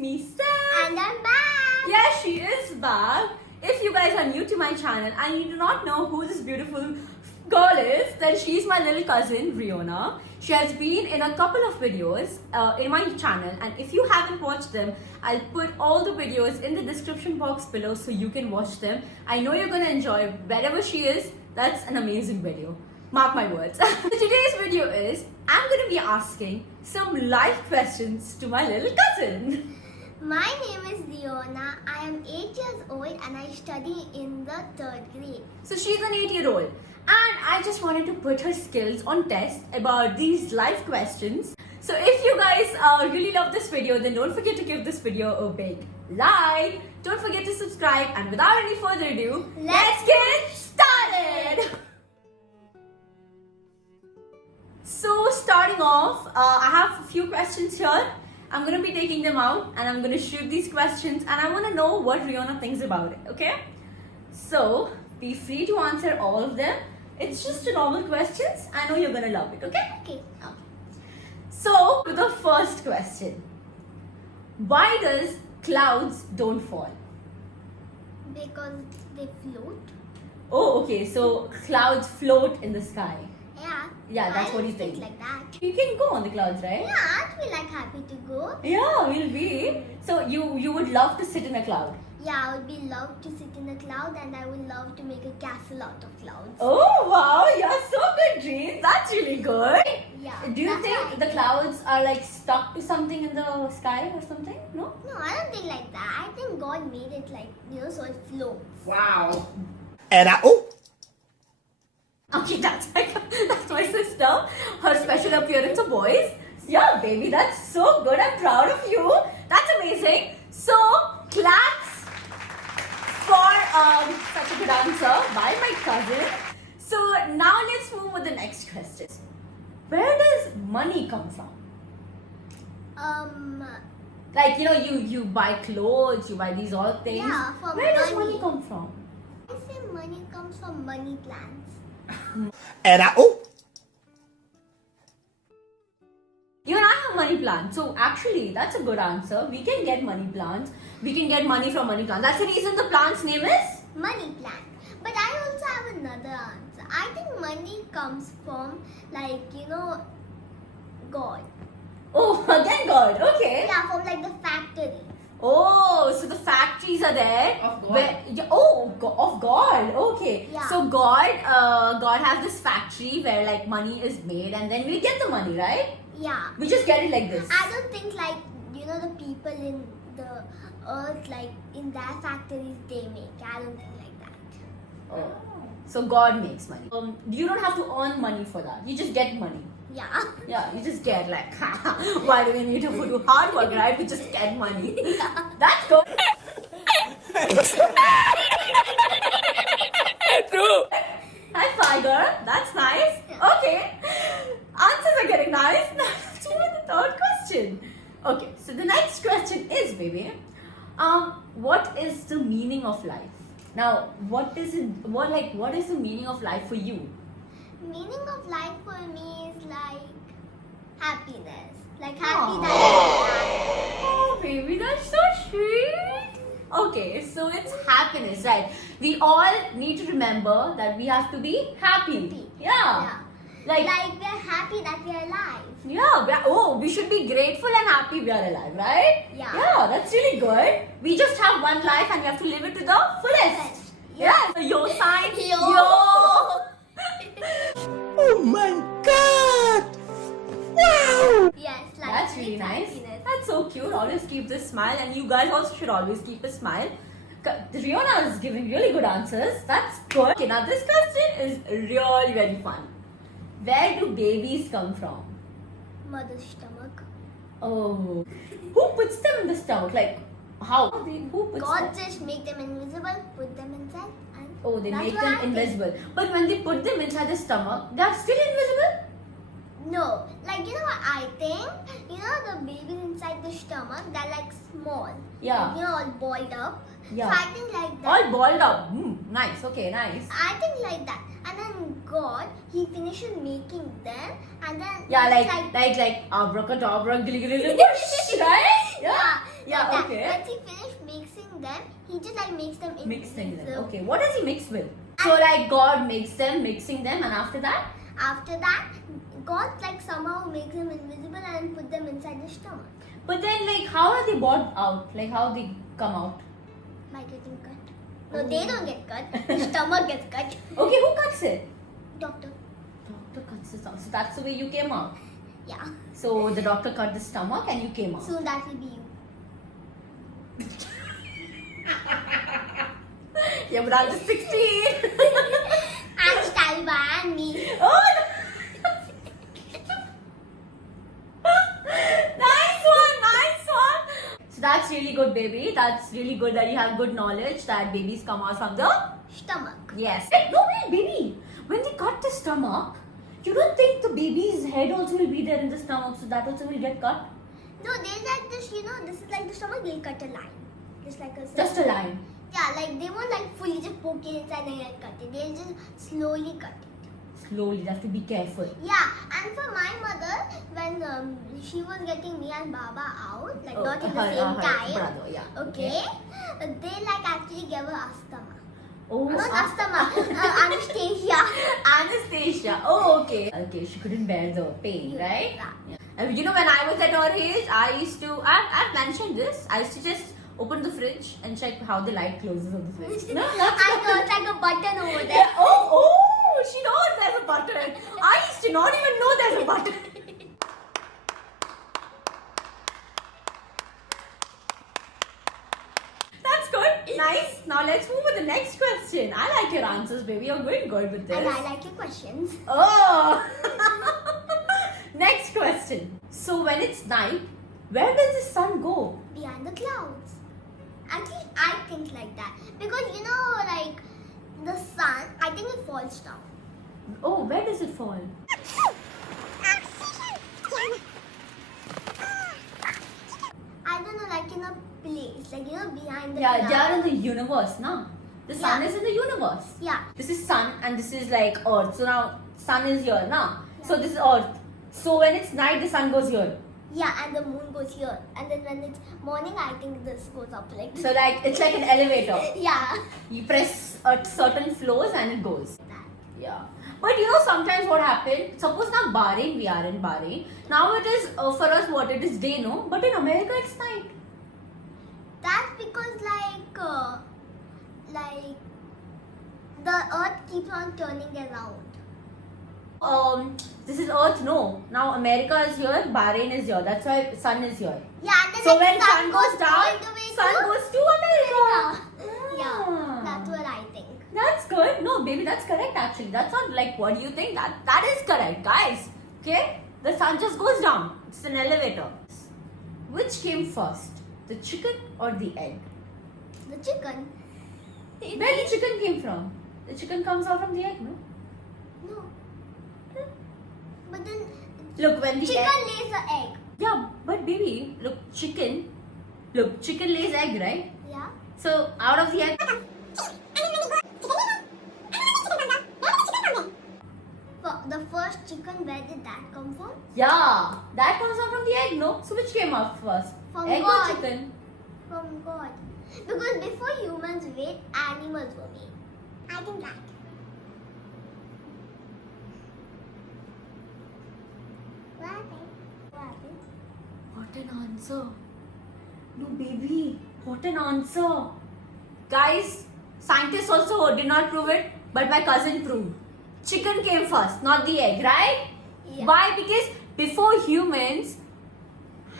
me, Sam. And I'm back! Yes, she is back. If you guys are new to my channel and you do not know who this beautiful girl is, then she's my little cousin, Riona. She has been in a couple of videos in my channel, and if you haven't watched them, I'll put all the videos in the description box below so you can watch them. I know you're gonna enjoy wherever she is. That's an amazing video. Mark my words. Today's video is, I'm gonna be asking some life questions to my little cousin. My name is Riona. I am 8 years old and I study in the 3rd grade. So she's an 8-year-old, and I just wanted to put her skills on test about these life questions. So if you guys really love this video, then don't forget to give this video a big like. Don't forget to subscribe, and without any further ado, let's get started! So starting off, I have a few questions here. I'm going to be taking them out and I'm going to shoot these questions, and I want to know what Riona thinks about it, okay? So be free to answer all of them. It's just a normal questions. I know you're going to love it, okay? Okay. So the first question. Why does clouds don't fall? Because they float. Oh, okay. So clouds float in the sky. Yeah. Yeah, that's I what you don't think. like that. You can go on the clouds, right? Yeah, I'd be like happy to go. Yeah, we'll be. So you would love to sit in a cloud. Yeah, I would be love to sit in a cloud and I would love to make a castle out of clouds. Oh wow, you're so good, Dream. That's really good. Yeah. Do you that's think why the clouds are like stuck to something in the sky or something? No? No, I don't think like that. I think God made it like, so it floats. Wow. And Okay, that's my sister. Her special appearance of voice. Yeah, baby, that's so good. I'm proud of you. That's amazing. So, claps for such a good answer by my cousin. So now let's move with the next question. Where does money come from? Like, you buy clothes, you buy these all things. Yeah, from Where does money. money come from? I say money comes from money plants. Even I have money plants. So actually, that's a good answer. We can get money plants. We can get money from money plants. That's the reason the plant's name is? Money plant. But I also have another answer. I think money comes from God. Oh, again God. Okay. Yeah, from like the factory. Oh, so the factories are there. Of God. Of God. Okay. Yeah. So God has this factory where like money is made, and then we get the money, right? Yeah. We just get it like this. I don't think like the people in the earth, like in their factories they make. I don't think like that. Oh. So God makes money. You don't have to earn money for that. You just get money. Yeah. Yeah, you just get like, why do we need to do hard work, right? We just get money. That's good. True. High five, girl. That's nice. Okay. Answers are getting nice. Now let's move to the third question. Okay, so the next question is, baby, what is the meaning of life? Now, what is the meaning of life for you? Meaning of life for me is like happiness. Like Aw. happy that I Oh, baby, that's so sweet. Okay, so it's happiness, right? We all need to remember that we have to be happy. Happy. Yeah. Like we're happy that we're alive. Yeah, we should be grateful and happy we are alive, right? Yeah. Yeah, that's really good. We just have one life and we have to live it to the fullest. Yeah. Yeah. Yo sign. Yo. Oh my God! Wow! Yes, like That's really it's nice. happiness. That's so cute. Always keep this smile, and you guys also should always keep a smile. Riona is giving really good answers. That's good. Okay, now this question is really very fun. Where do babies come from? Mother's stomach. Oh, who puts them in the stomach? Like how? Who puts God them? just make them invisible, put them inside, and Oh, they that's make what them I think. invisible. But when they put them inside the stomach, they're still invisible? No, like what I think? The babies inside the stomach, they're like small. Yeah. Like, all boiled up. Yeah. So I think like that. All boiled up. Nice. Okay, nice. I think like that. And then God, He finishes making them, and then Yeah, it's like abracadabra, gilly, right? Yeah. Yeah, Like that. okay. Once he finished mixing them, he just like makes them Mixing them. invisible. Okay, what does he mix with? So like God makes them, mixing them, and after that? After that, God like somehow makes them invisible and put them inside the stomach But then like how are they brought out? Like how they come out? by getting cut. No, they don't get cut. The stomach gets cut. Okay, who cuts it? Doctor. Doctor cuts the stomach. So that's the way you came out. Yeah. So the doctor cut the stomach and you came out. Soon that will be you. Yeah, but I'm just 16. And Stalba and me. Oh, no. Nice one. So that's really good, baby. That's really good that you have good knowledge that babies come out from the Stomach. yes. No wait, baby. When they cut the stomach, you don't think the baby's head also will be there in the stomach, so that also will get cut? No, they like this, this is like the stomach, they'll cut a line. Just like a Just a line. Yeah, like they won't like fully just poke it inside and like cut it. They'll just slowly cut it. Slowly, you have to be careful. Yeah, and for my mother, when she was getting me and Baba out, like not at the same her time. brother, yeah. Okay. They like actually gave her asthma. Oh, Not asthma, anesthesia. Anesthesia. Oh, okay. Okay, she couldn't bear the pain, right? Yeah. And you know, when I was at her age, I used to, I've mentioned this, I used to just open the fridge and check how the light closes on the fridge. No, that's I know, it's like a button over there. Yeah, oh, she knows there's a button. I used to not even know there's a button. That's good. Nice. Now let's move to the next question. I like your answers, baby. You're going good with this. And I like your questions. Oh! Next question. So when it's night, where does the sun go? Behind the clouds. Actually, I think like that. Because like the sun, I think it falls down. Oh, where does it fall? I don't know, like in a place, like behind the Yeah, clouds. they are in the universe, no? The sun Yeah. is in the universe. Yeah. This is sun and this is like earth. So now sun is here, now. So this is earth. So when it's night, the sun goes here. Yeah, and the moon goes here. And then when it's morning, I think this goes up like this. So like it's like an elevator. Yeah. You press a certain floors and it goes. That. Yeah. But sometimes what happened, suppose now Bahrain, we are in Bahrain. Now it is, for us what, it is day, no? But in America it's night. That's because like the earth keeps on turning around. This is earth, no. Now America is here, Bahrain is here. That's why sun is here. Yeah, and then So like, when sun goes down, all the way sun to goes to America. Yeah, Ah. that's what I think. That's good. No, baby, that's correct actually. That's not like what do you think? That is correct, guys. Okay? The sun just goes down. It's an elevator. Which came first? The chicken or the egg? The chicken. Where the chicken came from? The chicken comes out from the egg, no? No. But then Look, when the chicken egg... lays the egg. Yeah, but baby, look, chicken lays egg, right? Yeah. So, out of the egg... The first chicken, where did that come from? Yeah, that comes out from the egg, no? So, which came out first? From egg God. or chicken? From God. Because before humans made, animals were made. I think that. What happened? What happened? What an answer. No, baby. What an answer. Guys, scientists also did not prove it, but my cousin proved. Chicken came first, not the egg, right? Yeah. Why? Because before humans,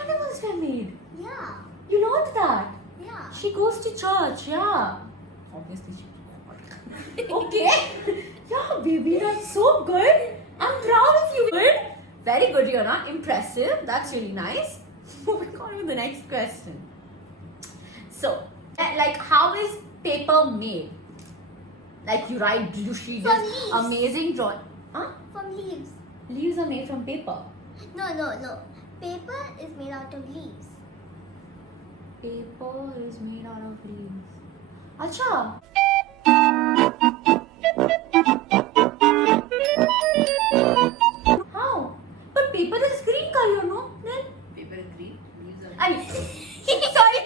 animals were made. Yeah. You learned that. Yeah. She goes to church, yeah. Obviously, she okay. Yeah, baby, that's so good. I'm proud of you. Good. Very good, Riona. Impressive. That's really nice. Moving on to the next question. So, like, how is paper made? Like, she From does leaves. amazing drawing. Huh? From leaves. Leaves are made from paper. No. Paper is made out of leaves. Paper is made out of leaves. Acha. How? But paper is green color, no? Then Paper is green, leaves are I mean, sorry.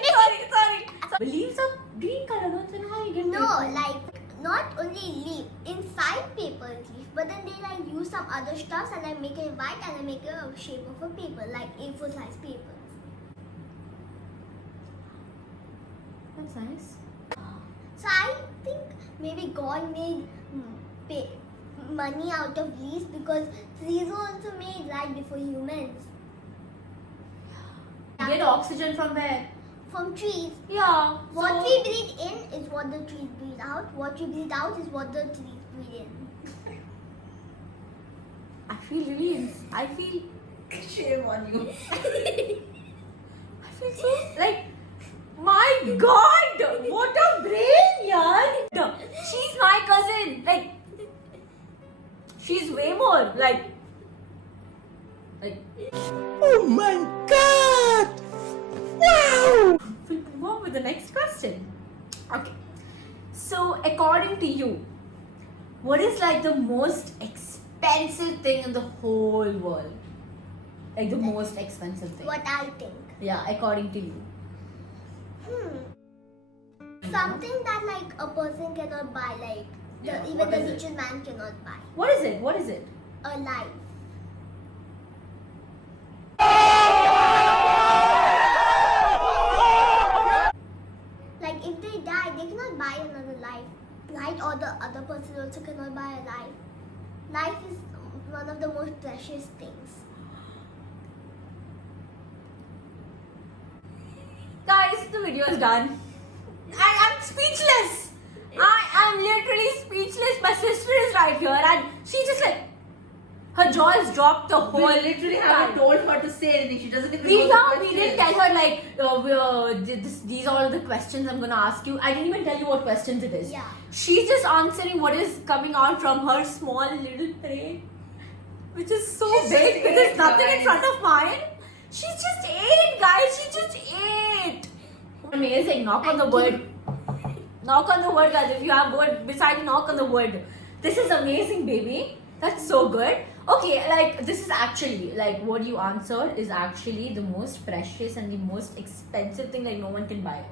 But then they like use some other stuff and like make it white and then make it a shape of a paper, like A4 size paper. That's nice. So I think maybe God made money out of leaves because trees were also made right before humans. You get oxygen from where? From trees. Yeah. What so- we breathe in is what the trees breathe out. What we breathe out is what the trees breathe in. I feel really. I feel shame on you. I feel so like. My God! What a brain, yaar! She's my cousin. Like, she's way more like. Oh my god! Wow! We'll move on with the next question. Okay. So, according to you, what is like the most expensive thing in the whole world? Like the most expensive thing. What I think. Yeah, according to you. Something that like a person cannot buy, like Yeah, even what the is it? richest man cannot buy. What is it? What is it? A life. Like if they die, they cannot buy another life, right? Or the other person also cannot buy a life. Life is one of the most precious things. Guys, the video is done. I'm speechless. I am literally speechless. My sister is right here and she's just like, her jaw is dropped the whole. We literally haven't told her to say anything. She doesn't even know the We didn't tell her like these are all the questions I'm gonna ask you. I didn't even tell you what questions it is. Yeah. She's just answering what is coming out from her small little brain, which is so She's big. just There's eight, nothing in guys. front of mine. She's just 8, guys. She just 8. Amazing. Knock on the wood. Knock on the wood, guys. If you have wood beside you, knock on the wood. This is amazing, baby. That's so good. Okay, like this is actually like what you answered is actually the most precious and the most expensive thing that no one can buy.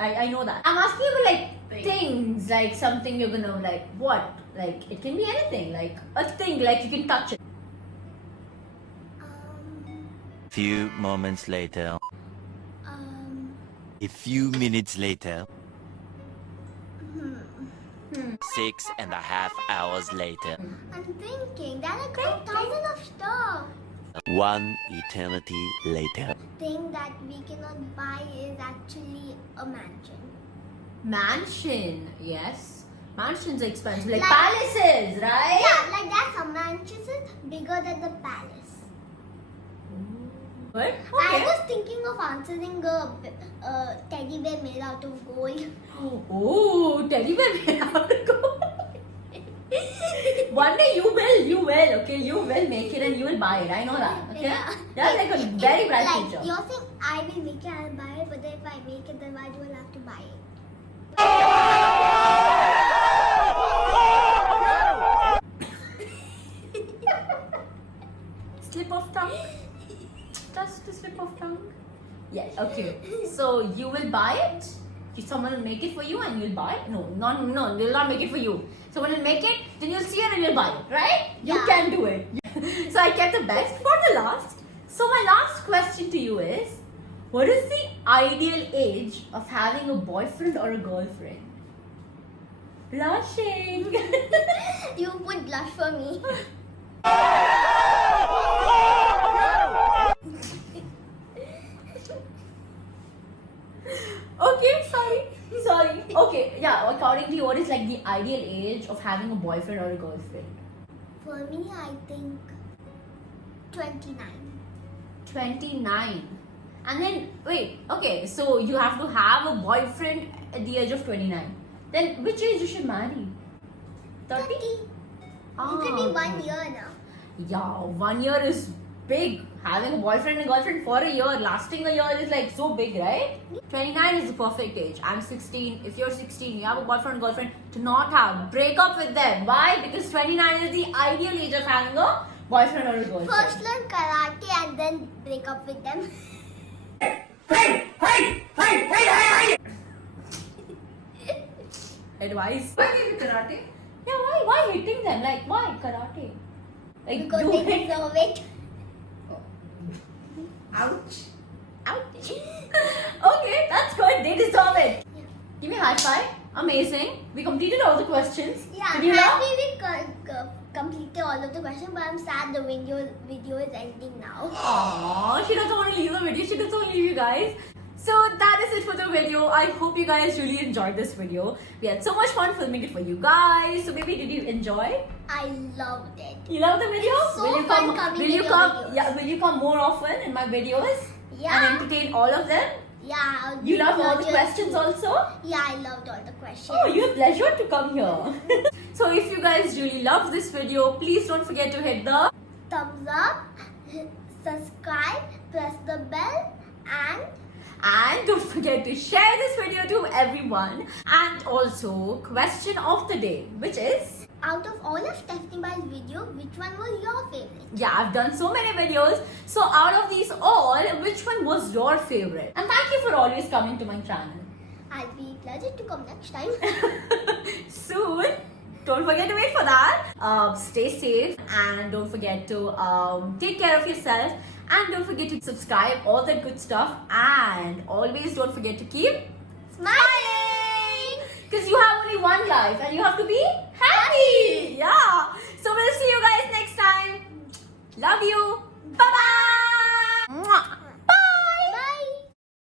I know that. I'm asking you like things, like something you're gonna like what? Like it can be anything, like a thing, like you can touch it. Few moments later. A few minutes later. 6.5 hours later. I'm thinking there are like a thousand of stuff. 1 eternity later. Thing that we cannot buy is actually a mansion. Mansion, yes. Mansions are expensive, like Like- palaces, right? Yeah, like there's some mansions bigger than the palace. What? I Okay. was thinking of answering a teddy bear made out of gold. Oh, teddy bear made out of gold. One day you will, okay? You will make it and you will buy it. I know that, okay? Yeah. That's like a very bright Like future. you're saying I will make it, I'll buy it, but then if I make it, then why do I have to buy it? Slip of tongue? Just a slip of tongue? Yeah, okay. So you will buy it? Someone will make it for you and you'll buy it? No, they'll not make it for you. Someone will make it, then you'll see it and you'll buy it, right? You Yeah. can do it. So I kept the best for the last. So my last question to you is, what is the ideal age of having a boyfriend or a girlfriend? Blushing. You would blush for me. Okay, sorry. Okay, yeah, according to you, what is like the ideal age of having a boyfriend or a girlfriend? For me, I think 29. 29. And then, wait, okay, so you have to have a boyfriend at the age of 29. Then, which age you should marry? 30? It could be 1 year now. Yeah, 1 year is big. Having a boyfriend and girlfriend for a year, lasting a year is like so big, right? 29 is the perfect age. I'm 16. If you're 16, you have a boyfriend and girlfriend, to not have, break up with them. Why? Because 29 is the ideal age of having a boyfriend or a girlfriend. First learn karate and then break up with them. Advice. Why did you karate? Yeah, why hitting them? Like, why karate? Like, Because do they it. deserve it. Ouch. Ouch. Okay, that's good. They deserve it. Yeah. Give me a high five. Amazing. We completed all the questions. Yeah, Did you love? happy we completed all of the questions, but I'm sad the video is ending now. Aww, she doesn't want to leave the video. She doesn't want to leave you guys. So that is it for the video. I hope you guys really enjoyed this video. We had so much fun filming it for you guys. So maybe did you enjoy? I loved it. You love the video? It's so fun coming will in you your come? videos. Yeah, will you come more often in my videos? Yeah. And entertain all of them? Yeah. I'll You do love all the just- questions also? Yeah, I loved all the questions. Oh, you have pleasure to come here. So if you guys really love this video, please don't forget to hit the Thumbs up, subscribe, press the bell, and don't forget to share this video to everyone. And also, question of the day, which is, out of all of Stephanie Bai's video, which one was your favorite? yeah, I've done so many videos. So out of these all, which one was your favorite? And thank you for always coming to my channel. I'll be pleased to come next time. Soon. Don't forget to wait for that. Stay safe and don't forget to take care of yourself. And don't forget to subscribe, all that good stuff. And always don't forget to keep Smiling! because you have only one life and you have to be happy. Yeah. So we'll see you guys next time. Love you.